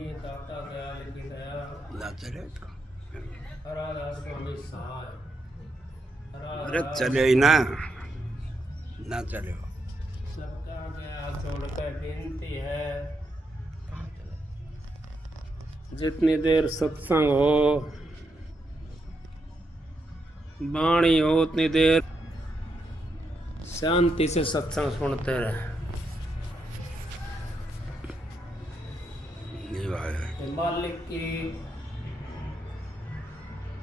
स्वामी दाता दयाल की दया ना चले तो हरादास स्वामी सहाय अरे चले ही ना ना चले हो। सबका गया छोड़कर विनती है जितनी देर सत्संग हो वाणी हो उतनी देर शांति से सत्संग सुनते रहे। मालिक की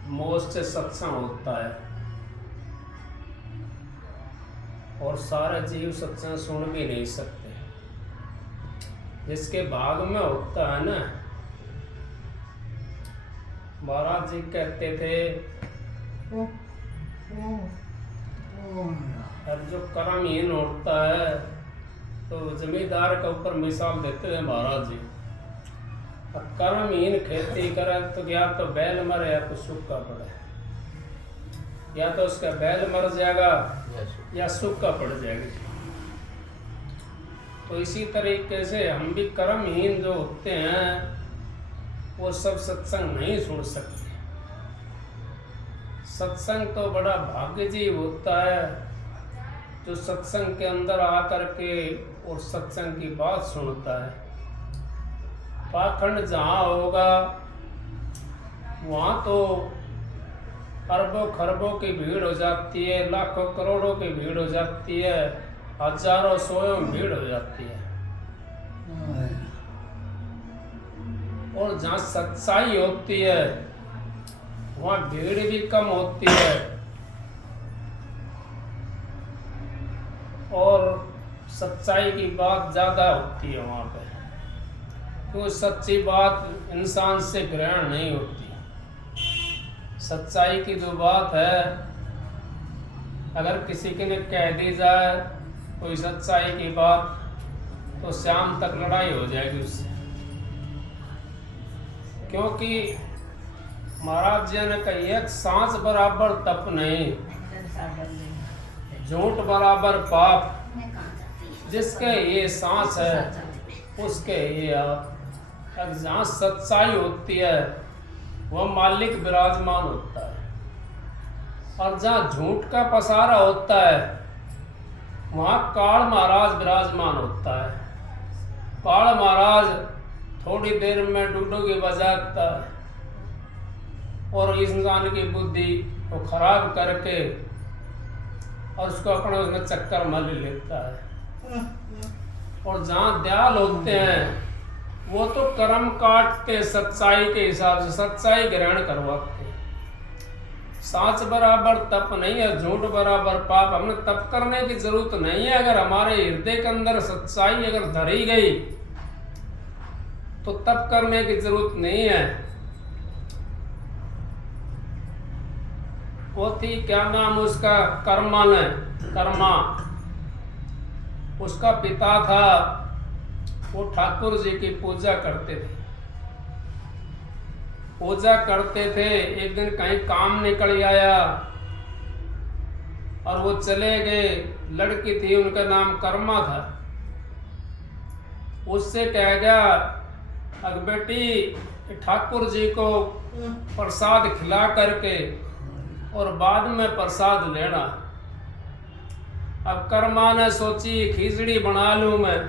मोह से सत्संग होता है और सारे जीव सत्संग सुन भी नहीं सकते। जिसके भाग में होता है ना, महाराज जी कहते थे अब जो कर्महीन होता है तो जमींदार के ऊपर मिसाल देते हैं महाराज जी। अब कर्महीन खेती करे तो या तो बैल मरे या तो सूखा पड़े, या तो उसका बैल मर जाएगा या सूखा पड़ जाएगा। तो इसी तरीके से हम भी कर्महीन जो होते हैं वो सब सत्संग नहीं सुन सकते। सत्संग तो बड़ा भाग्य जीव होता है जो सत्संग के अंदर आकर के और सत्संग की बात सुनता है। पाखंड जहाँ होगा वहाँ तो अरबों खरबों की भीड़ हो जाती है, लाखों करोड़ों की भीड़ हो जाती है, हजारों सौयों भीड़ हो जाती है। और जहाँ सच्चाई होती है वहाँ भीड़ भी कम होती है और सच्चाई की बात ज़्यादा होती है वहाँ पे, क्योंकि सच्ची बात इंसान से ग्रहण नहीं होती। सच्चाई की जो बात है अगर किसी के ने कह दी जाए कोई सच्चाई की बात तो शाम तक लड़ाई हो जाएगी उससे। क्योंकि महाराज जी ने कही एक सांस बराबर तप नहीं, झूठ बराबर पाप, जिसके ये सांस है उसके ये आप। अब जहाँ सच्चाई होती है वह मालिक विराजमान होता है और जहाँ झूठ का पसारा होता है वहाँ काल महाराज विराजमान होता है। काल महाराज थोड़ी देर में डुगडुगी बजाता है और इंसान की बुद्धि को खराब करके और उसको अपने उसमें चक्कर मल लेता है। और जहाँ दयाल होते हैं वो तो कर्म काटते सच्चाई के हिसाब से, सच्चाई ग्रहण करवाते हैं। सांच बराबर तप नहीं है, झूठ बराबर पाप। हमें तप करने की जरूरत नहीं है। अगर हमारे हृदय के अंदर सच्चाई अगर धरी गई तो तप करने की जरूरत नहीं है। वो थी क्या नाम उसका, कर्मा ने, कर्मा उसका पिता था, वो ठाकुर जी की पूजा करते थे। पूजा करते थे, एक दिन कहीं काम निकल आया और वो चले गए। लड़की थी उनका नाम कर्मा था। उससे कह गया अग बेटी ठाकुर जी को प्रसाद खिला करके और बाद में प्रसाद लेना। अब कर्मा ने सोची खिचड़ी बना लूं मैं,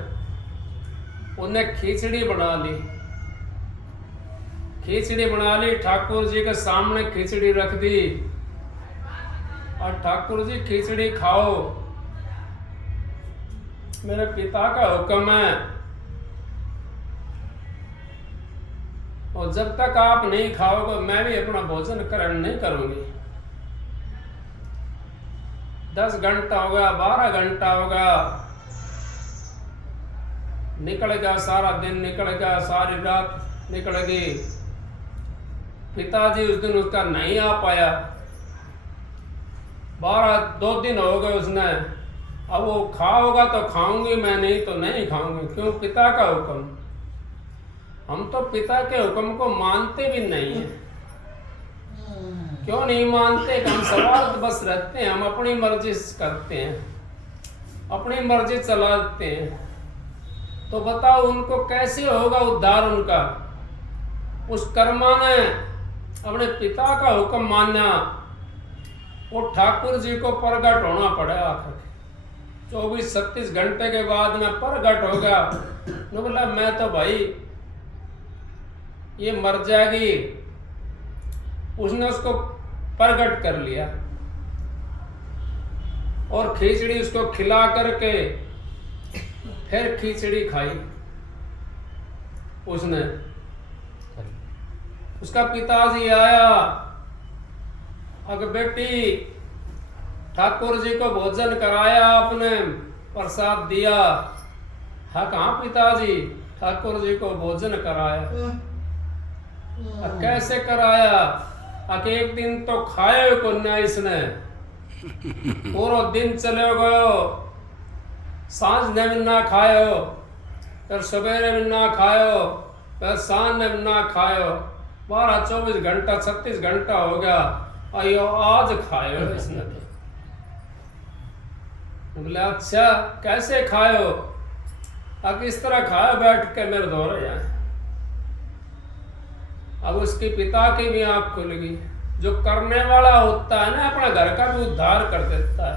उन्हें खिचड़ी बना ली। खिचड़ी बना ली, ठाकुर जी के सामने खिचड़ी रख दी और ठाकुर जी खिचड़ी खाओ, मेरे पिता का हुक्म है और जब तक आप नहीं खाओगे मैं भी अपना भोजन ग्रहण नहीं करूंगी। 10 घंटा हो गया, 12 घंटा हो गया, निकल गया सारा दिन, निकल गया सारी रात निकल गई। पिताजी उस दिन उसका नहीं आ पाया। 2 दिन हो गए उसने। अब वो खाओगा तो खाऊंगी मैं, नहीं तो नहीं खाऊंगी। क्यों? पिता का हुक्म। हम तो पिता के हुक्म को मानते भी नहीं है। क्यों नहीं मानते? हम स्वार्थ बस रहते हैं, हम अपनी मर्जी करते हैं, अपनी मर्जी चलाते हैं। तो बताओ उनको कैसे होगा उद्धार उनका? उस कर्मा ने अपने पिता का हुक्म माना, वो ठाकुर जी को प्रगट होना पड़ा। आखिर 24-36 घंटे के बाद में प्रगट हो गया। ने बोला मैं तो भाई ये मर जाएगी। उसने उसको प्रगट कर लिया और खिचड़ी उसको खिला करके फिर खिचड़ी खाई उसने। उसका पिताजी आया, अगर बेटी ठाकुर जी को भोजन कराया आपने, प्रसाद दिया। हाँ कहाँ पिताजी, ठाकुर जी को भोजन कराया। कैसे कराया? आके एक दिन तो खाए को ना इसने, पूरा दिन चले गयो, सांझ ने भी ना खायो, फिर सवेरे भी ना खायो, फिर सांझ ने भी ना खायो। 12-24 घंटा 36 घंटा हो गया, अयो आज खायो इसने। बोले अच्छा कैसे खायो? अब इस तरह खायो बैठ के मेरे दौरे यहाँ। अब उसके पिता की भी आंख खुल गई। जो करने वाला होता है ना, अपने घर का भी उद्धार कर देता है,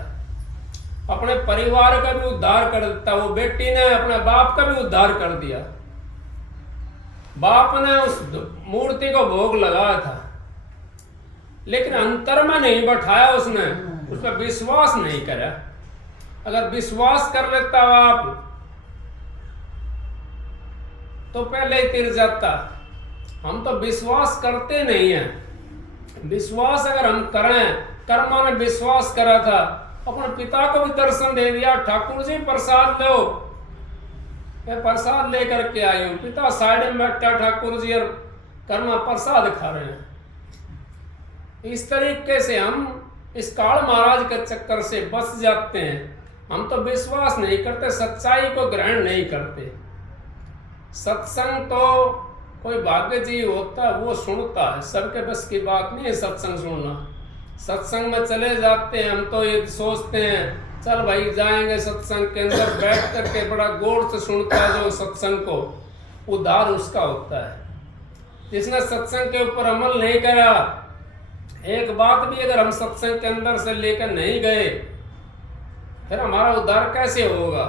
अपने परिवार का भी उद्धार कर देता है। वो बेटी ने अपने बाप का भी उद्धार कर दिया। बाप ने उस मूर्ति को भोग लगाया था, लेकिन अंतर में नहीं बैठाया उसने, उस पर विश्वास नहीं करा। अगर विश्वास कर लेता बाप तो पहले ही तिर जाता। हम तो विश्वास करते नहीं हैं। विश्वास अगर हम करें, कर्मा ने विश्वास करा था, अपने पिता को भी दर्शन दे दिया। ठाकुर जी प्रसाद लो, मैं प्रसाद लेकर के आई हूँ। पिता साइड में बैठा, ठाकुर जी और कर्मा प्रसाद खा रहे हैं। इस तरीके से हम इस काल महाराज के चक्कर से बच जाते हैं। हम तो विश्वास नहीं करते, सच्चाई को ग्रहण नहीं करते। सत्संग तो कोई भाग्य जी होता है, वो सुनता है। सबके बस की बात नहीं है सत्संग सुनना। सत्संग में चले जाते हैं हम तो ये सोचते हैं चल भाई जाएंगे सत्संग के अंदर, बैठ करके बड़ा गौर से सुनता है जो सत्संग को, उद्धार उसका होता है। जिसने सत्संग के ऊपर अमल नहीं करा, एक बात भी अगर हम सत्संग के अंदर से लेकर नहीं गए, फिर हमारा उद्धार कैसे होगा?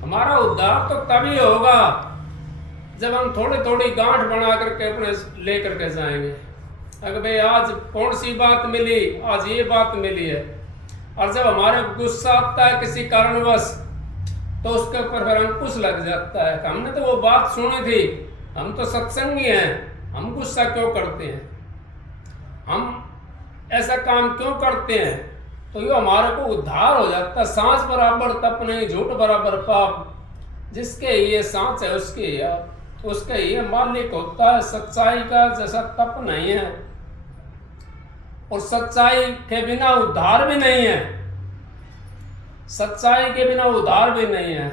हमारा उद्धार तो तभी होगा जब हम थोड़ी थोड़ी गांठ बना करके अपने लेकर के जाएंगे। अगर भाई आज कौन सी बात मिली, आज ये बात मिली है, और जब हमारे गुस्सा आता है किसी कारणवश, तो उसके ऊपर फिर अंकुश लग जाता है। हमने तो वो बात सुनी थी, हम तो सत्संगी हैं, हम गुस्सा क्यों करते हैं, हम ऐसा काम क्यों करते हैं? तो ये हमारे को उद्धार हो जाता है। सांस बराबर तप नहीं, झूठ बराबर पाप, जिसके ये सांस है उसके ये मालिक होता है। सच्चाई का जैसा तप नहीं है, और सच्चाई के बिना उद्धार भी नहीं है। सच्चाई के बिना उद्धार भी नहीं है।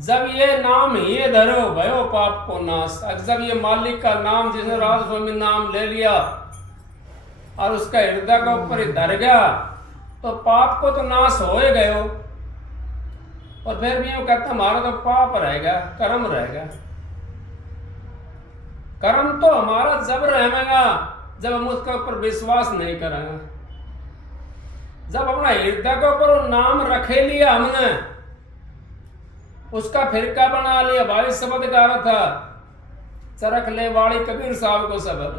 जब ये नाम ये धरो भयो पाप को नाश, जब ये मालिक का नाम, जिसने राजस्वामी नाम ले लिया और उसका हृदय के ऊपर ही धर गया, तो पाप को तो नाश हो ही गए हो। और फिर भी यूं कहते हमारा तो पाप रहेगा, कर्म रहेगा। कर्म तो हमारा जब रहेगा जब हम उसके ऊपर विश्वास नहीं करेंगे। जब अपना हृदय के ऊपर वो नाम रखे लिया हमने, उसका फिरका बना लिया। भाई शब्द गा रहा था, चरख ले वाली कबीर साहब को शब्द,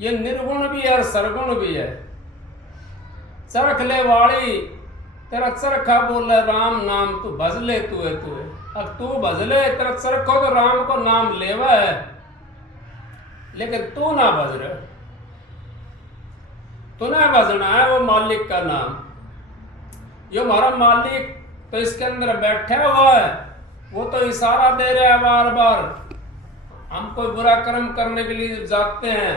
ये निर्गुण भी है और सरगुण भी है। चरख ले वाली तेरा चरखा बोले राम नाम, तू भजले तू है। अब तू भजले, तेरा चरखो तो राम को नाम लेवा है, लेकिन तू ना भज रहे, तू ना भजना है वो मालिक का नाम। जो हमारा मालिक तो इसके अंदर बैठा हुआ है, वो तो इशारा दे रहा है बार बार। हम कोई बुरा कर्म करने के लिए जाते हैं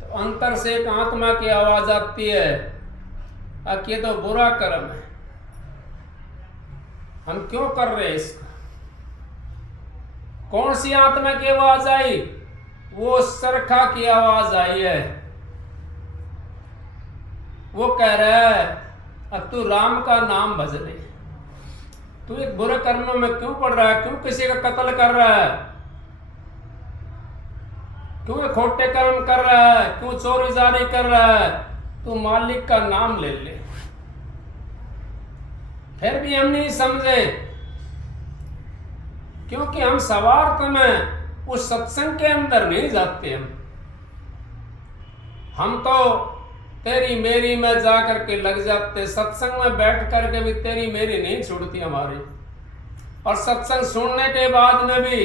तो अंतर से एक आत्मा की आवाज आती है, अब ये तो बुरा कर्म है, हम क्यों कर रहे हैं इसका? कौन सी आत्मा की आवाज आई? वो चरखा की आवाज आई है। वो कह रहा है अब तू राम का नाम भज ले। तू एक बुरे कर्मों में क्यों पड़ रहा है? क्यों किसी का कत्ल कर रहा है? क्यों ये खोटे कर्म कर रहा है? क्यों चोरी जारी कर रहा है? तू मालिक का नाम ले ले। फिर भी हम नहीं समझे, क्योंकि हम स्वार्थ में उस सत्संग के अंदर नहीं जाते। हम तो तेरी मेरी में जा करके लग जाते। सत्संग में बैठ करके भी तेरी मेरी नहीं छूटती हमारी, और सत्संग सुनने के बाद में भी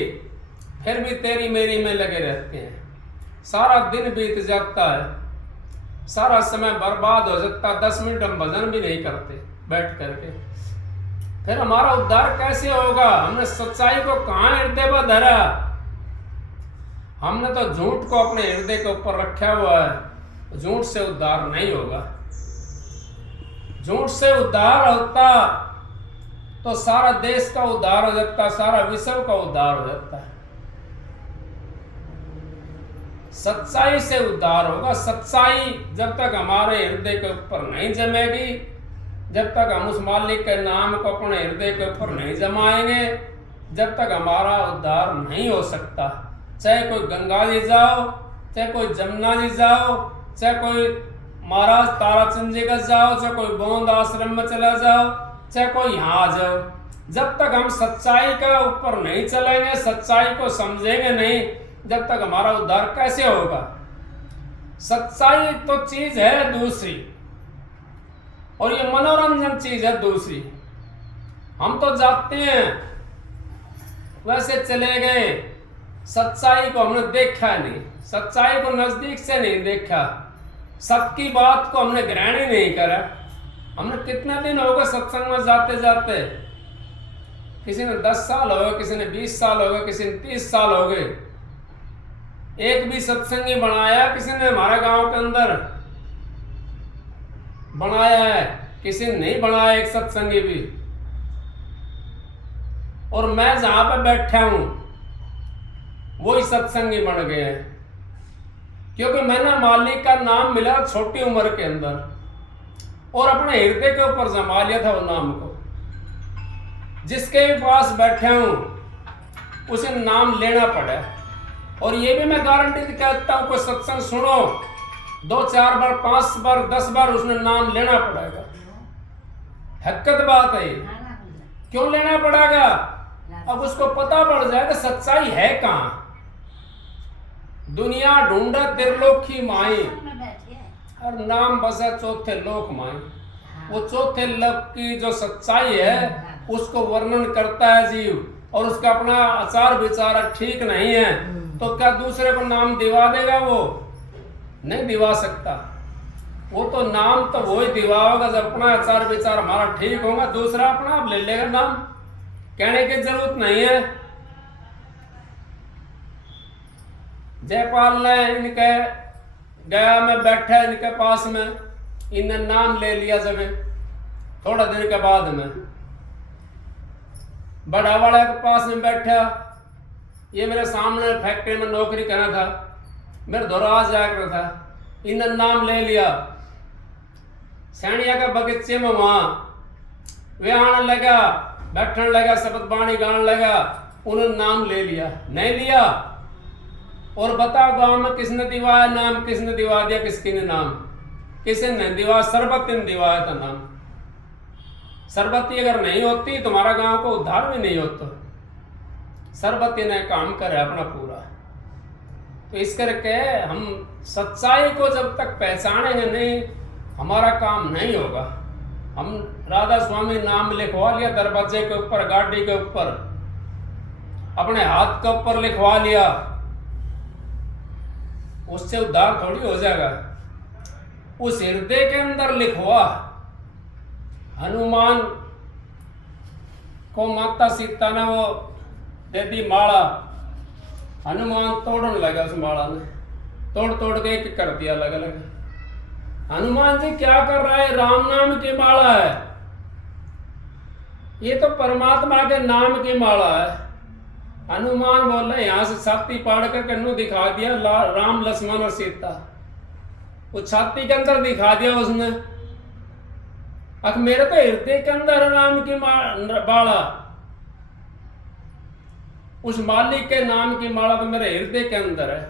फिर भी तेरी मेरी में लगे रहते हैं। सारा दिन बीत जाता है, सारा समय बर्बाद हो जाता। 10 मिनट हम भजन भी नहीं करते बैठ करके। फिर हमारा उद्धार कैसे होगा? हमने सच्चाई को कहाँ हृदय पर धरा? हमने तो झूठ को अपने हृदय के ऊपर रखा हुआ है। झूठ से उद्धार नहीं होगा। झूठ से उद्धार होता तो सारा देश का उद्धार हो जाता, सारा विश्व का उद्धार हो जाता है। सच्चाई से उद्धार होगा। सच्चाई जब तक हमारे हृदय के ऊपर नहीं जमेगी, जब तक हम उस मालिक के नाम को अपने हृदय के ऊपर नहीं जमाएंगे, जब तक हमारा उद्धार नहीं हो सकता। चाहे कोई गंगा जी जाओ, चाहे कोई जमुना जी जाओ, चाहे कोई महाराज ताराचंद जी का जाओ, चाहे कोई बोंद आश्रम में चला जाओ, चाहे कोई यहाँ आ जाओ, जब तक हम सच्चाई का ऊपर नहीं चलेंगे, सच्चाई को समझेंगे नहीं, जब तक हमारा उद्धार कैसे होगा? सच्चाई तो चीज है दूसरी, और ये मनोरंजन चीज है दूसरी। हम तो जाते हैं वैसे चले गए, सच्चाई को हमने देखा नहीं, सच्चाई को नजदीक से नहीं देखा, सबकी बात को हमने ग्रहण ही नहीं करा। हमने कितने दिन हो गए सत्संग में जाते जाते? किसी ने 10 साल हो गए, किसी ने 20 साल हो गए, किसी ने 30 साल हो गए। एक भी सत्संगी बनाया किसी ने हमारे गांव के अंदर बनाया है? किसी ने नहीं बनाया एक सत्संगी भी। और मैं जहां पर बैठा हूं वही सत्संगी बन गए हैं, क्योंकि मैंने मालिक का नाम मिला छोटी उम्र के अंदर, और अपने हृदय के ऊपर जमा लिया था वो नाम को। जिसके भी पास बैठे हूं उसे नाम लेना पड़ा। और ये भी मैं गारंटी कहता हूं, कोई सत्संग सुनो 2-4 बार, 5 बार, 10 बार उसने नाम लेना पड़ेगा। हकीकत बात है। क्यों लेना पड़ेगा? अब उसको पता पड़ जाएगा सच्चाई है कहां। दुनिया ढूंढे त्रिलोकी माई, और नाम बसा चौथे लोक माई। वो चौथे लोक की जो सच्चाई है उसको वर्णन करता है जीव, और उसका अपना आचार विचार ठीक नहीं है तो क्या दूसरे को नाम दिवा देगा? वो नहीं दिवा सकता। वो तो नाम तो वही दिवाओगा जब अपना आचार विचार हमारा ठीक होगा, दूसरा अपना आप ले लेगा नाम। कहने की जरूरत नहीं है। जयपाल ने इनके गया में बैठा इनके पास में, इनने नाम ले लिया जब थोड़ा दिन के बाद में। बड़ा वाला के पास में बैठा, ये मेरे सामने फैक्ट्री में नौकरी करना था, मेरे दौराज जाकर था, इनने नाम ले लिया। सैनिया के बगीचे में वहां वे आने लगा, बैठने लगा, शब्द बाणी गाने लगा, उन्होंने नाम ले लिया। नहीं लिया और बताओ गांव में किसने दिवाया नाम? किसने दिवा दिया? किसकी ने नाम? किसी ने दिवा? सरबती ने दिवाया था नाम। सरबती अगर नहीं होती तुम्हारा गांव को उद्धार भी नहीं होता। सरबती ने काम करे अपना पूरा। तो इस करके हम सच्चाई को जब तक पहचानेंगे नहीं, हमारा काम नहीं होगा। हम राधा स्वामी नाम लिखवा लिया दरवाजे के ऊपर, गाड़ी के ऊपर, अपने हाथ के ऊपर लिखवा लिया, उससे उद्धार थोड़ी हो जाएगा। उस हृदय के अंदर लिखवा। हनुमान को माता सीता ने वो दे दी माला, हनुमान तोड़ने लगा, उस माला ने तोड़ तोड़ के एक कर दिया अलग अलग। हनुमान जी क्या कर रहा है? राम नाम की माला है, ये तो परमात्मा के नाम की माला है। हनुमान बोले यहां से छाती पाड़ कर कन्नू दिखा दिया राम लक्ष्मण और सीता, वो छाती के अंदर दिखा दिया उसने। अब मेरे तो हृदय के अंदर राम की बाड़ा, उस मालिक के नाम की माला तो मेरे हृदय के अंदर है।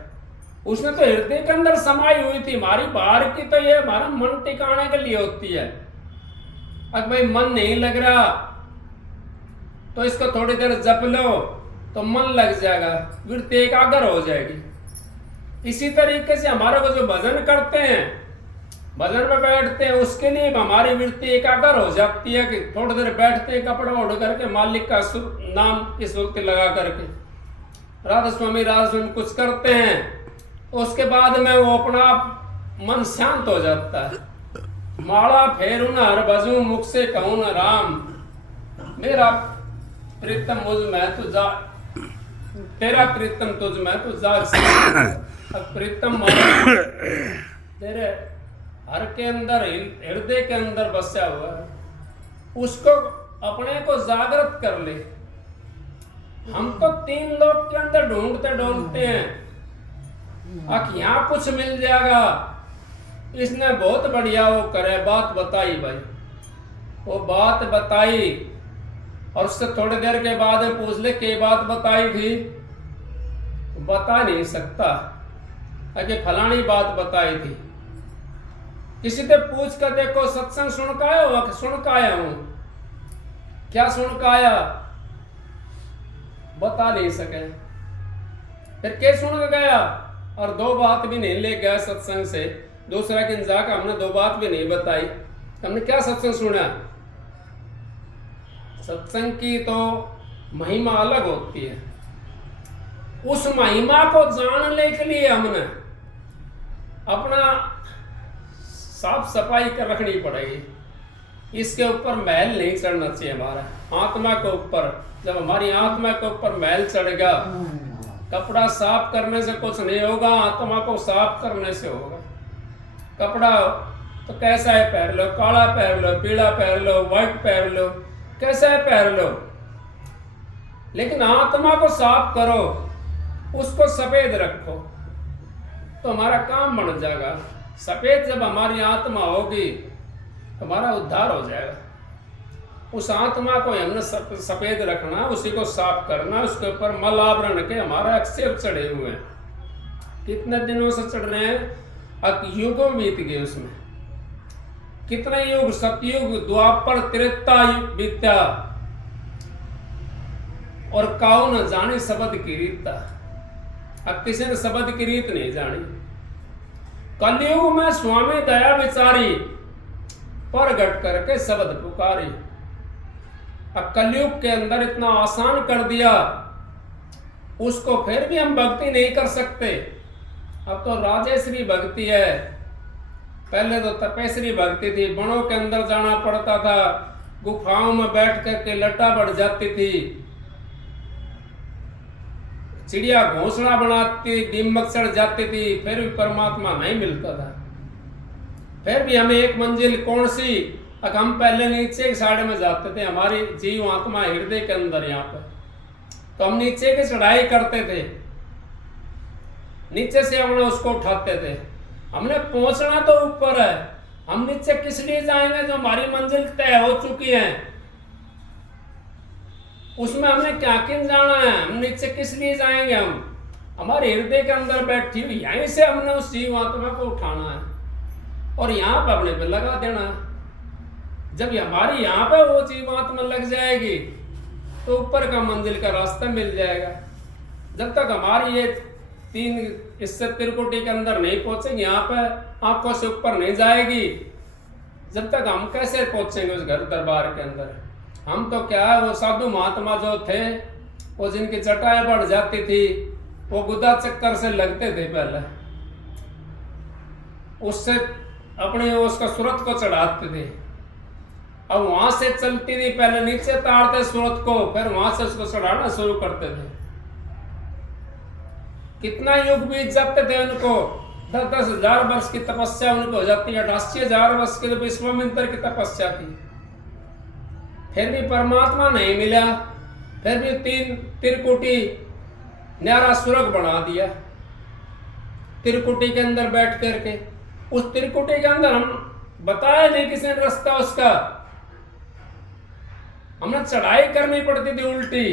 उसने तो हृदय के अंदर समाई हुई थी। हमारी बाहर की तो ये हमारा मन टिकाने के लिए होती है। अब भाई मन नहीं लग रहा तो इसको थोड़ी देर जप लो तो मन लग जाएगा, वृत्ति एकाग्र हो जाएगी। इसी तरीके से हमारे को जो भजन करते हैं, भजन में बैठते हैं, उसके लिए हमारी वृत्ति एकाग्र हो जाती है कि थोड़ी देर बैठते हैं कपड़ा ओढ़ करके मालिक का नाम की सुरती लगा करके राधा स्वामी कुछ करते हैं, उसके बाद में वो अपना मन शांत हो जाता है। माला फेरू न हर भजू, मुख से कहूं न राम, मेरा प्रीतम मुझ में तू जा, तेरा प्रीतम तुझ में तू जा। अब प्रीतम तेरे हर के अंदर, हृदय के अंदर बसा हुआ है, उसको अपने को जागृत कर ले। हम तो 3 लोग के अंदर ढूंढते ढूंढते हैं, अब यहाँ कुछ मिल जाएगा। इसने बहुत बढ़िया वो करे, बात बताई भाई, वो बात बताई और उससे थोड़ी देर के बाद पूछ ले के बात बताई थी, बता नहीं सकता कि फलानी बात बताई थी। किसी से पूछ कर देखो, सत्संग सुन का आया हो, सुन का आया हूं, क्या सुन का आया, बता नहीं सके। फिर क्या सुन गया और 2 बात भी नहीं ले गया सत्संग से, दूसरा दिन जाकर हमने 2 बात भी नहीं बताई, हमने क्या सत्संग सुना। सत्संग की तो महिमा अलग होती है, उस महिमा को जानने के लिए हमने अपना साफ सफाई कर रखनी पड़ेगी। इसके ऊपर मैल नहीं चढ़ना चाहिए हमारा आत्मा के ऊपर। जब हमारी आत्मा के ऊपर मैल चढ़ेगा, कपड़ा साफ करने से कुछ नहीं होगा, आत्मा को साफ करने से होगा। कपड़ा तो कैसा है पहन लो, काला पहन लो, पीला पहन लो, व्हाइट पहन लो, कैसा है पहन लो, लेकिन आत्मा को साफ करो, उसको सफेद रखो तो हमारा काम बन जाएगा। सफेद जब हमारी आत्मा होगी हमारा उद्धार हो जाएगा। उस आत्मा को हमने सफेद रखना, उसी को साफ करना, उसके ऊपर मल आवरण के हमारा अक्षेप चढ़े हुए हैं। कितने दिनों से चढ़ रहे हैं, अब युगों बीत गए उसमें। कितने युग, सतयुग, द्वापर, त्रेता बीता और काऊ न जाने शब्द की रीत। अब किसी ने शब्द की रीत नहीं जानी। कलयुग में स्वामी दया विचारी, पर घट करके शब्द पुकारी। अब कलयुग के अंदर इतना आसान कर दिया, उसको फिर भी हम भक्ति नहीं कर सकते। अब तो राजेश्वरी भक्ति है, पहले तो तपेश्वरी भक्ति थी। वनों के अंदर जाना पड़ता था, गुफाओं में बैठ करके लटा बढ़ जाती थी, चिड़िया घोंसला बनाती, दीमक चढ़ जाती थी, फिर भी परमात्मा नहीं मिलता था। फिर भी हमें एक मंजिल कौन सी, अब हम पहले नीचे की साइड में जाते थे, हमारी जीव आत्मा हृदय के अंदर यहाँ पे, तो हम नीचे की चढ़ाई करते थे, नीचे से हमने उसको उठाते थे। हमने पहुंचना तो ऊपर है, हम नीचे किस लिए जाएंगे जो हमारी मंजिल तय हो चुकी है, उसमें हमने क्या किन जाना है, हम नीचे किस लिए जाएंगे। हम हमारे हृदय के अंदर बैठी हुई, यहीं से हमने उस जीव आत्मा को उठाना है और यहाँ पे अपने पे लगा देना है। जब हमारी यहाँ पे वो जीव आत्मा लग जाएगी तो ऊपर का मंजिल का रास्ता मिल जाएगा। जब तक हमारी ये 3 इससे त्रिकुटी के अंदर नहीं पहुंचेंगे, यहाँ पे आंखों से ऊपर नहीं जाएगी, जब तक हम कैसे पहुंचेंगे उस घर दरबार के अंदर। हम तो क्या है, वो साधु महात्मा जो थे, वो जिनकी चटाई बढ़ जाती थी, वो गुदा चक्कर से लगते थे पहले, उससे अपने उसका सूरत को चढ़ाते थे। अब वहां से चलती थी, पहले नीचे ताड़ते सूरत को, फिर वहां से उसको चढ़ाना शुरू करते थे। कितना युग बीत जाते थे उनको, 10-10 हजार वर्ष की तपस्या उनको हो जाती है। 88,000 वर्ष के विश्वामित्र की तपस्या थी, फिर भी परमात्मा नहीं मिला। फिर भी 3 त्रिकुटी न्यारा सुरग बना दिया त्रिकुटी के अंदर बैठ करके। उस त्रिकुटी के अंदर हम बताया नहीं किसी ने रास्ता उसका, हमने चढ़ाई करनी पड़ती थी उल्टी।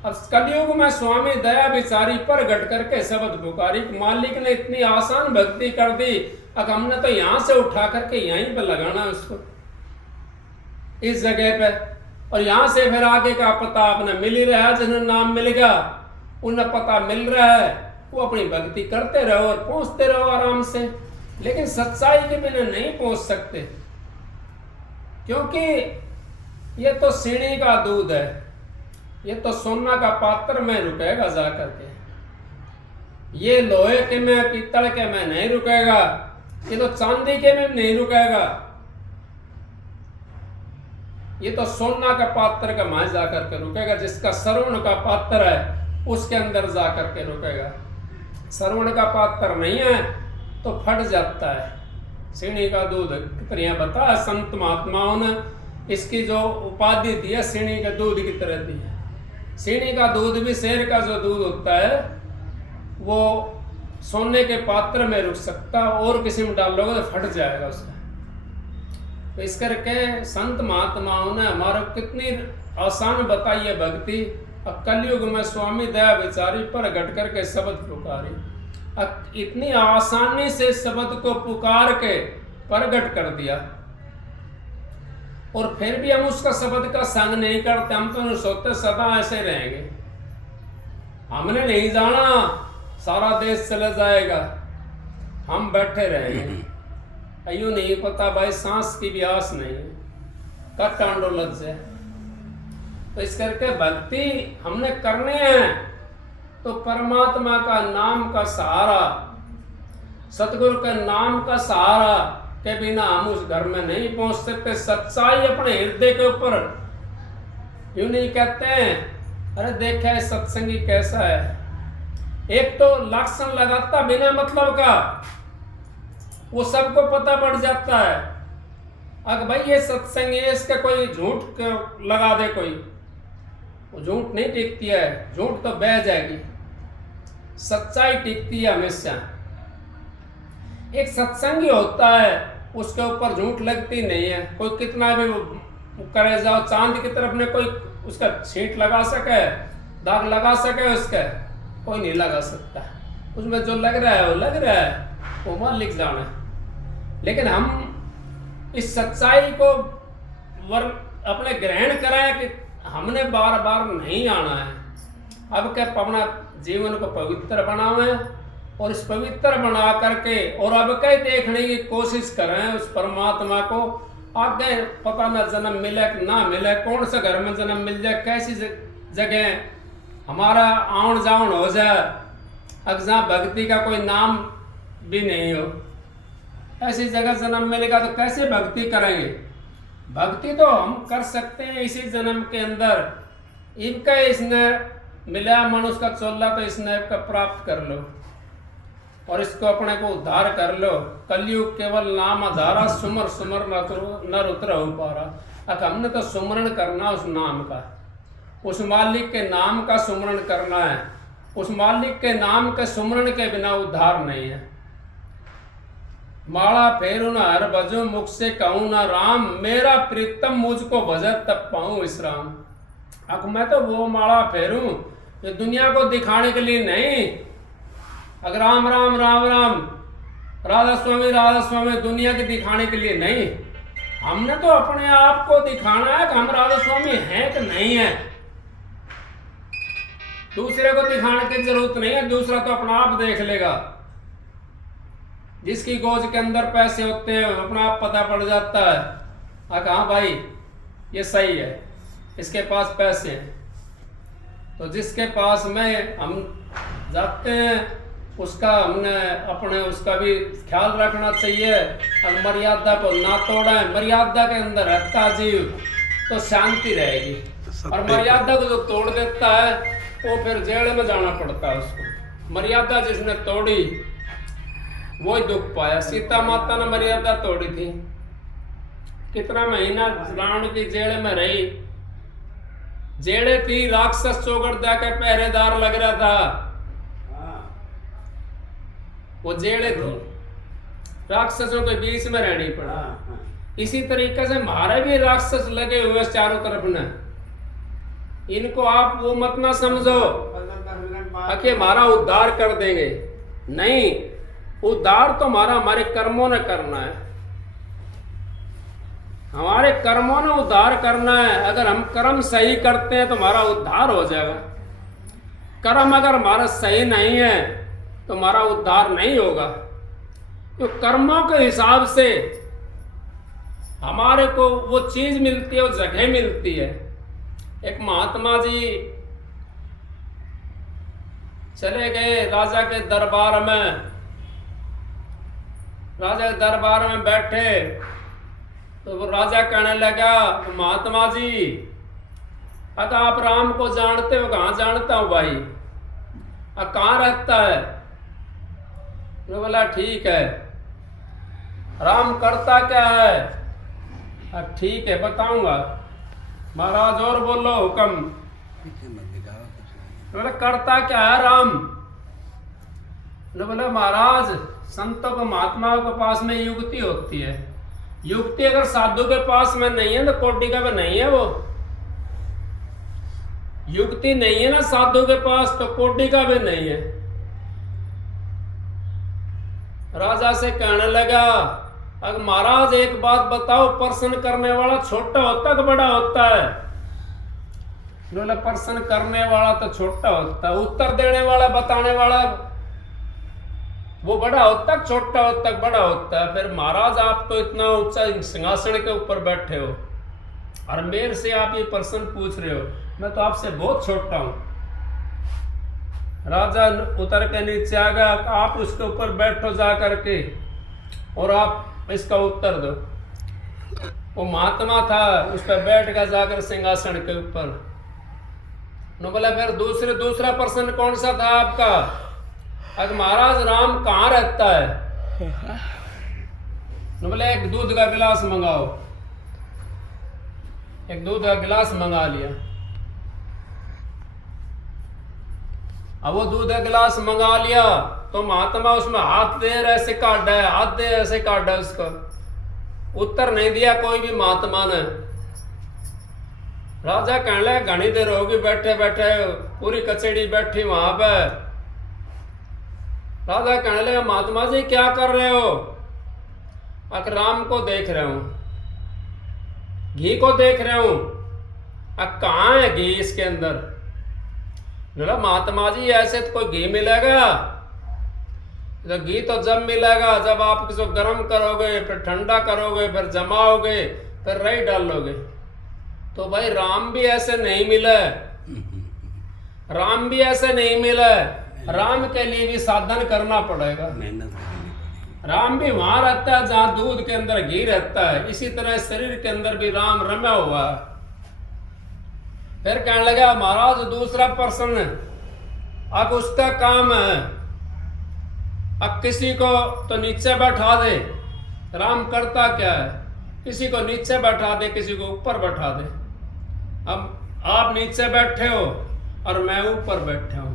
अब कलयुग में स्वामी दया बिचारी पर घट करके शब्द पुकारी, मालिक ने इतनी आसान भक्ति कर दी। अब हमने तो यहां से उठा करके यहीं पे लगाना है उसको, इस जगह पे, और यहां से फिर आगे का पता आपने मिल ही रहा है। जिन्हें नाम मिल गया उन्हें पता मिल रहा है, वो अपनी भक्ति करते रहो और पहुंचते रहो आराम से। लेकिन सच्चाई के बिना नहीं पहुंच सकते, क्योंकि ये तो सीढ़ी का दूध है, ये तो सोना का पात्र में रुकेगा जा करके, ये लोहे के में पीतल के में नहीं रुकेगा, ये तो चांदी के में नहीं रुकेगा, ये तो सोना का पात्र का में जाकर के रुकेगा। जिसका श्रवण का पात्र है उसके अंदर जाकर के रुकेगा। श्रवण का पात्र नहीं है तो फट जाता है। सीढ़ी का दूध कितनी बताया संत महात्माओं ने, इसकी जो उपाधि दी है सीढ़ी के दूध की तरह दी है। सीढ़ी का दूध भी शेर का जो दूध होता है वो सोने के पात्र में रुक सकता, और किसी में डालोगे तो फट जाएगा उसका। तो इस करके संत महात्माओं ने हमारा कितनी आसान बताई है भक्ति। अब कलयुग में स्वामी दया बिचारी पर घट करके शब्द पुकारी, अब इतनी आसानी से शब्द को पुकार के प्रगट कर दिया, और फिर भी हम उसका शब्द का संग नहीं करते। हम तो सोचते सदा ऐसे रहेंगे, हमने नहीं जाना सारा देश चला जाएगा, हम बैठे रहेंगे। अयो नहीं पता भाई, सांस की भी आस नहीं है, कब टांडो लग जाए। तो इस करके भक्ति हमने करने हैं तो परमात्मा का नाम का सहारा, सतगुरु के नाम का सहारा के बिना हम उस घर में नहीं पहुंच सकते। सच्चाई अपने हृदय के ऊपर, यूं नहीं कहते हैं अरे देखा है सत्संगी कैसा है, एक तो लक्षण लगाता बिना मतलब का, वो सबको पता पड़ जाता है। अगर भाई ये सत्संग है, इसका कोई झूठ लगा दे कोई, वो झूठ नहीं टिकती है, झूठ तो बह जाएगी, सच्चाई टिकती है हमेशा। एक सत्संगी होता है उसके ऊपर झूठ लगती नहीं है। कोई कितना भी करे जाओ, चांद की तरफ ने कोई उसका छींट लगा सके, दाग लगा सके, उसका कोई नहीं लगा सकता। उसमें जो लग रहा है वो लग रहा है, वो मालिक जाने। लेकिन हम इस सच्चाई को अपने ग्रहण कराएं कि हमने बार बार नहीं आना है। अब क्या अपना जीवन को पवित्र बनावे, और इस पवित्र बना करके और अब क्या देखने की कोशिश करें उस परमात्मा को। आगे पता न जन्म मिले कि ना मिले, कौन से घर में जन्म मिल जाए, कैसी जगह हमारा आउन जाउन हो जाए, अब जहाँ भक्ति का कोई नाम भी नहीं हो, ऐसी जगह जन्म मिलेगा तो कैसे भक्ति करेंगे। भक्ति तो हम कर सकते हैं इसी जन्म के अंदर। इनका इसने मिला मनुष्य का चोला, तो इसने का प्राप्त कर लो और इसको अपने को उद्धार कर लो। कलयुग केवल नाम आधारा, सुमर सुमर नर उतर हो पारा। अब हमने तो सुमरण करना उस नाम का, उस मालिक के नाम का सुमरण करना है। उस मालिक के नाम के सुमरण के बिना उद्धार नहीं है। माला फेरू न हर भजो, मुख से कहूं ना राम, मेरा प्रीतम मुझको भजत तब पाऊं विश्राम। अब मैं तो वो माला फेरूं जो दुनिया को दिखाने के लिए नहीं, अगर राम राम राम राम राधा स्वामी दुनिया के दिखाने के लिए नहीं। हमने तो अपने आप को दिखाना है कि हम राधा स्वामी हैं कि नहीं है। दूसरे को दिखाने की जरूरत नहीं है, दूसरा तो अपना आप देख लेगा। जिसकी गोज के अंदर पैसे होते हैं अपना आप पता पड़ जाता है, हाँ भाई ये सही है, इसके पास पैसे हैं। तो जिसके पास में हम जाते हैं उसका हमने अपने उसका भी ख्याल रखना चाहिए। और मर्यादा को ना तोड़ें, मर्यादा के अंदर रहता जीव तो शांति रहेगी, और मर्यादा को जो तोड़ देता है वो फिर जेल में जाना पड़ता है उसको। मर्यादा जिसने तोड़ी वो ही दुख पाया। सीता माता ने मर्यादा तोड़ी थी, कितना महीना रावण की जेल में रही। जेड़े थी राक्षस चौगड़ जाके पहरेदार लग रहा था, वो जेड़े थी, राक्षसों के बीच में रहनी पड़ा। इसी तरीके से हमारे भी राक्षस लगे हुए चारों तरफ ने, इनको आप वो मत ना समझो कि हमारा उद्धार कर देंगे। नहीं, उद्धार तो हमारे कर्मों ने करना है। हमारे कर्मों ने उद्धार करना है। अगर हम कर्म सही करते हैं तो हमारा उद्धार हो जाएगा। कर्म अगर हमारा सही नहीं है तो हमारा उद्धार नहीं होगा। तो कर्मों के हिसाब से हमारे को वो चीज मिलती है, वो जगह मिलती है। एक महात्मा जी चले गए राजा के दरबार में। राजा के दरबार में बैठे तो वो राजा कहने लगा, महात्मा जी अगर आप राम को जानते हो? कहाँ जानता हूं भाई। कहाँ रहता है? वो बोला ठीक है। राम करता क्या है? ठीक है बताऊंगा। महाराज और बोलो हुक्म। बोले करता क्या है राम? बोले महाराज संतों को महात्माओं के पास में युक्ति होती है। युक्ति अगर साधु के पास में नहीं है तो कोटि का भी नहीं है। वो युक्ति नहीं है ना साधु के पास तो कोटि का भी नहीं है। राजा से कहने लगा, अगर महाराज एक बात बताओ, प्रश्न करने वाला छोटा होता कि बड़ा होता है? बोले प्रश्न करने वाला तो छोटा होता है, उत्तर देने वाला बताने वाला वो बड़ा होता है, छोटा होता है बड़ा होता है। फिर महाराज आप तो इतना ऊंचा सिंहासन के ऊपर बैठे हो और मेरे से आप ये प्रश्न पूछ रहे हो, मैं तो आपसे बहुत छोटा हूं। राजा उतर के नीचे आ गया, आप उसके ऊपर बैठो जा करके और आप इसका उत्तर दो। वो महात्मा था, उस पर बैठ गया जाकर सिंहासन के ऊपर। बोला फिर दूसरा प्रश्न कौन सा था आपका? अगर महाराज राम कहाँ रहता है? बोले एक दूध का गिलास मंगाओ। एक दूध का गिलास मंगा लिया। अब वो दूध का गिलास मंगा लिया तो महात्मा उसमें हाथ दे ऐसे काटा है, हाथ दे ऐसे काटा, उसका उत्तर नहीं दिया कोई भी महात्मा ने। राजा कहने लगा घनी देर होगी बैठे बैठे, पूरी कचेड़ी बैठी वहां पे। राजा कहने लगा महात्मा जी क्या कर रहे हो? अगर राम को देख रहे हूं, घी को देख रहे हूं। अब कहाँ है घी इसके अंदर? बोला महात्मा जी ऐसे तो कोई घी मिलेगा? तो घी तो जब मिलेगा जब आप इसको गर्म करोगे, फिर ठंडा करोगे, फिर जमाओगे, फिर रही डालोगे। तो भाई राम भी ऐसे नहीं मिले, राम भी ऐसे नहीं मिले। राम के लिए भी साधन करना पड़ेगा। राम भी वहां रहता है जहां दूध के अंदर घी रहता है। इसी तरह शरीर के अंदर भी राम रमा हुआ है। फिर कहने लगा महाराज दूसरा प्रश्न, अब उसका काम है, अब किसी को तो नीचे बैठा दे। राम करता क्या है? किसी को नीचे बैठा दे, किसी को ऊपर बैठा दे। अब आप नीचे बैठे हो और मैं ऊपर बैठा हूं।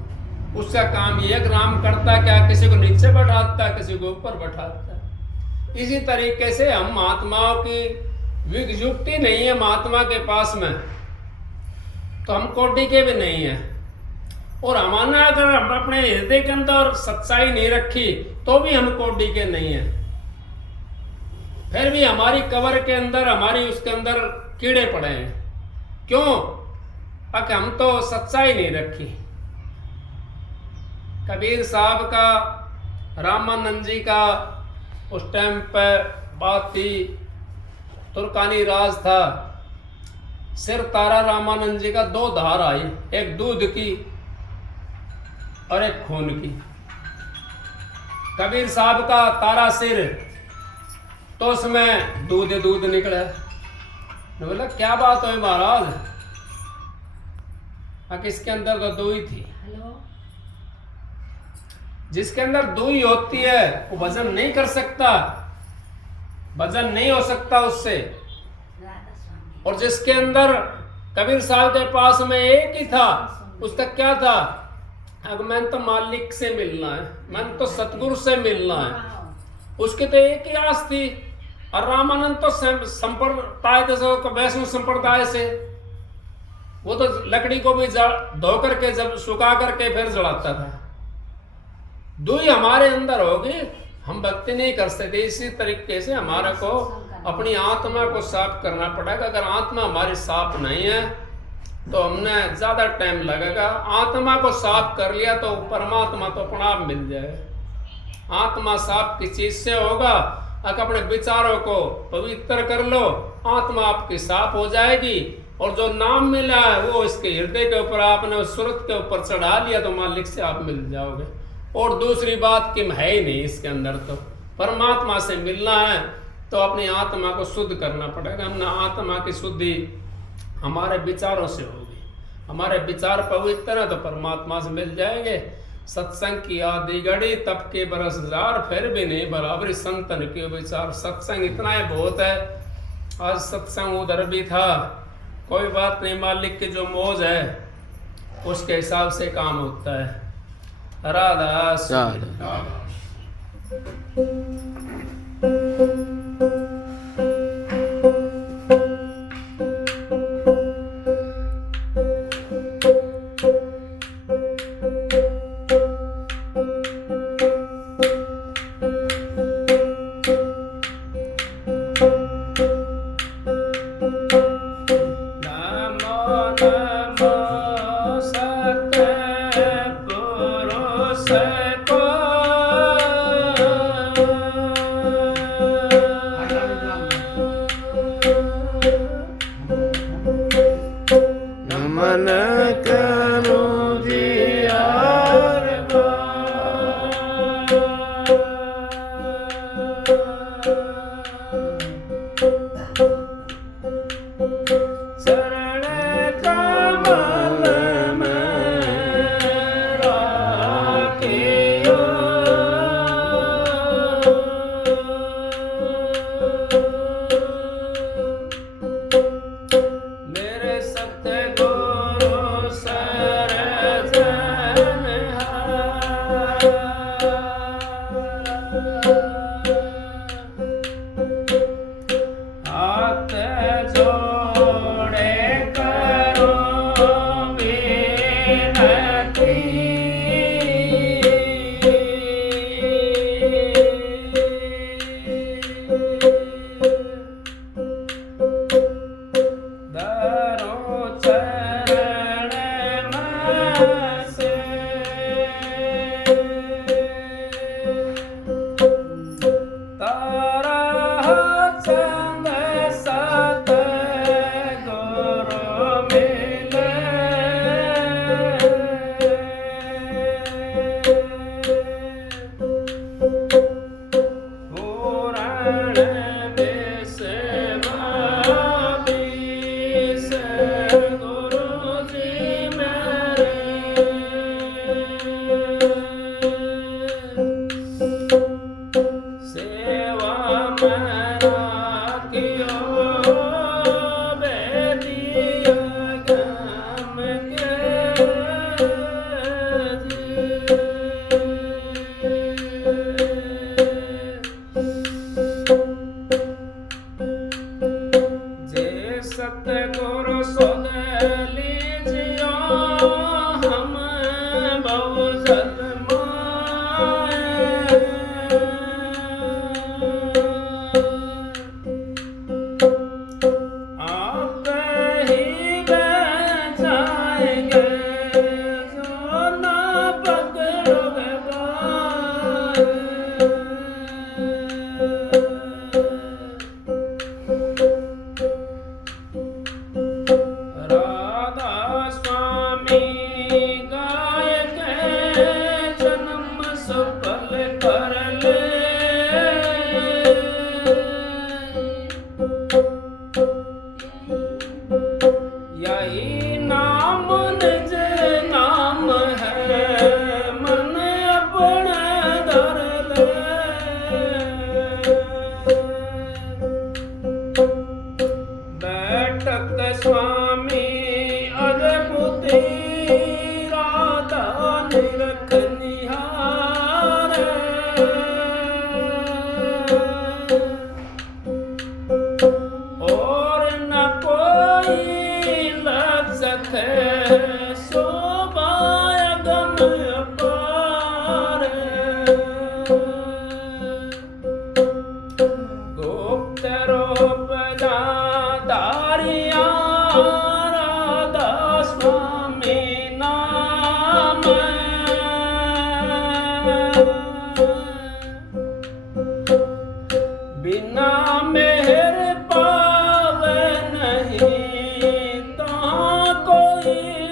उसका काम ये राम करता क्या? किसी को नीचे बैठाता है, किसी को ऊपर बैठाता है। इसी तरीके से हम महात्माओं की युक्ति नहीं है महात्मा के पास में तो हम कोटि के भी नहीं है। और हमारा अगर हम अपने हृदय के अंदर सच्चाई नहीं रखी तो भी हम कोटि के नहीं है। फिर भी हमारी कब्र के अंदर, हमारी उसके अंदर कीड़े पड़े हैं। क्यों? ताकि हम तो सच्चाई नहीं रखी। कबीर साहब का, रामानंद जी का उस टाइम पर बात थी, तुर्कानी राज था। सिर तारा रामानंद जी का, दो धार आई, एक दूध की और एक खून की। कबीर साहब का तारा सिर तो उसमें दूध निकला। बोला क्या बात है महाराज? किसके अंदर तो दो ही थी। जिसके अंदर दो ही होती है वो वजन नहीं कर सकता, वजन नहीं हो सकता उससे। और जिसके अंदर कबीर साहब के पास में एक ही था, उसका क्या था? अब मैंने तो मालिक से मिलना है, मैंने तो सतगुरु से मिलना है। उसकी तो एक ही आस थी। और रामानंद तो संप्रदाय वैष्णव संप्रदाय से वो तो लकड़ी को भी धो करके जब सुखा करके फिर जलाता था। दुई हमारे अंदर होगी, हम भक्ति नहीं कर सकते। इसी तरीके से हमारे को अपनी आत्मा को साफ करना पड़ेगा। अगर आत्मा हमारी साफ नहीं है तो हमने ज्यादा टाइम लगेगा। आत्मा को साफ कर लिया तो परमात्मा तो अपना आप मिल जाएगा। आत्मा साफ किस चीज से होगा? अगर अपने विचारों को पवित्र कर लो, आत्मा आपकी साफ हो जाएगी। और जो नाम मिला है वो इसके हृदय के ऊपर आपने उस सूरत के ऊपर चढ़ा लिया तो मालिक से आप मिल जाओगे। और दूसरी बात कि है ही नहीं इसके अंदर। तो परमात्मा से मिलना है तो अपनी आत्मा को शुद्ध करना पड़ेगा। हमने आत्मा की शुद्धि हमारे विचारों से होगी। हमारे विचार पवित्र है तो परमात्मा से मिल जाएंगे। सत्संग की आदि घड़ी तब के बरस जार, फिर भी नहीं बराबरी संतन के विचार। सत्संग इतना ही बहुत है। आज सत्संग उधर भी था, कोई बात नहीं, मालिक की जो मौज है उसके हिसाब से काम होता है। राधा स्वामी।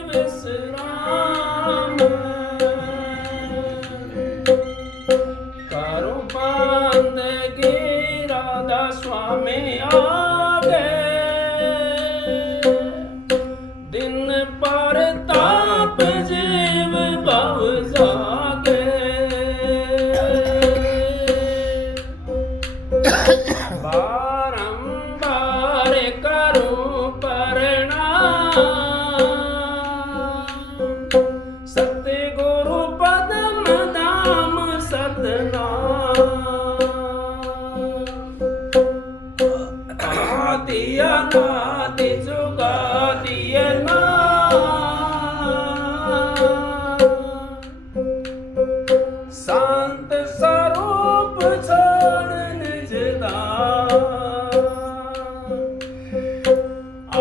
विश्राम करो बंदगी राधा स्वामी आ गए दिन पर ताप जीव भव जागे बारंबार करूं प्रणाम सतगुरु पद्म नाम सतनाम आदि अनादि जुगादि शांत स्वरूप छोड़ निज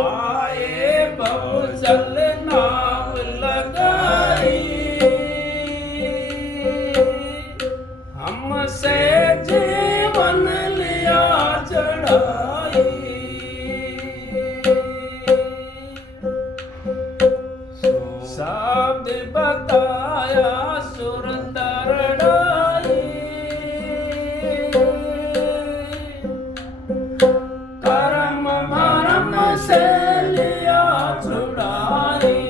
आए बहु जल नाव लगाई हमसे जीवन लिया चढ़ाई शब्द बताया सुरंदर कर्म भरम से लिया छुड़ाई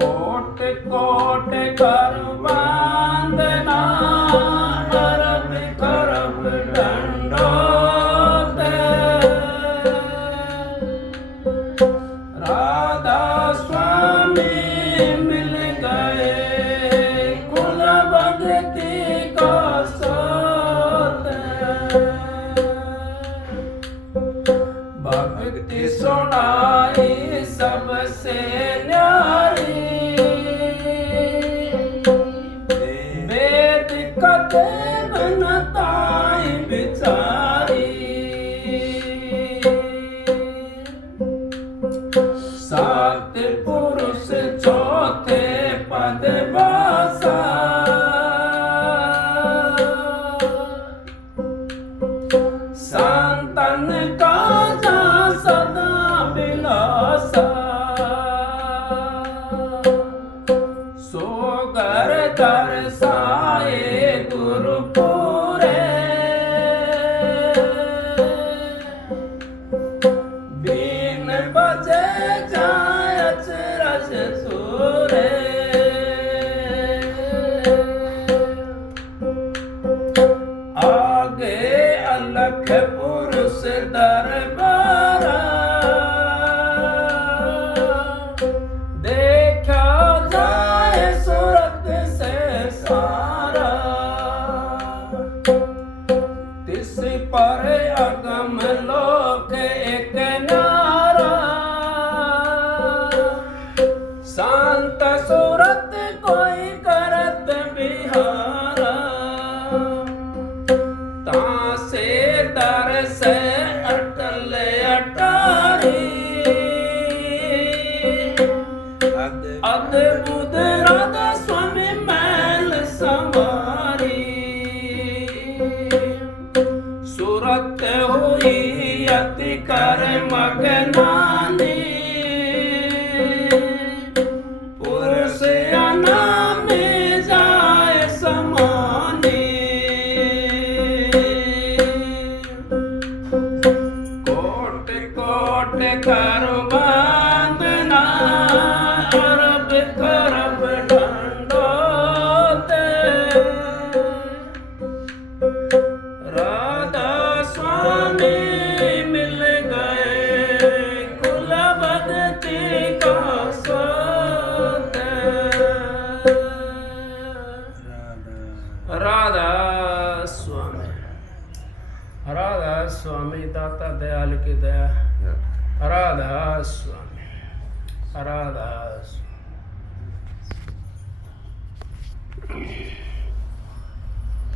कोट कोट कर वंदना अरब करब दंडोत राधा स्वामी मिल गए कुल भक्ति का सोत भक्ति सुनाई सबसे न्यारी वेद कथे बनताई बिचारी सात पुरुष चौथे पद वासा संतन का जा सदा बिलासा सोगर दर्शाए गुरुपुरे बीन बजे जाय अचरज सूरे आगे अलख पुरुष दरबारा देखा जाए सूरत से सारा तिस पर अगम लोक एक नारा शांत सूरत कोई करत बिहारा तासे दर से अटल अटारी अद्भुत राधा स्वामी मैल संवारी सूरत हुई अति कर मगनानी पुरुष अनामी जाए समानी कोट कोट करो वंदना अरब करब दंडोत राधा स्वामी मिल गए कुल भक्ति का सोत राधा स्वामी दाता दयाल की दया राधा स्वामी राधा स्वामी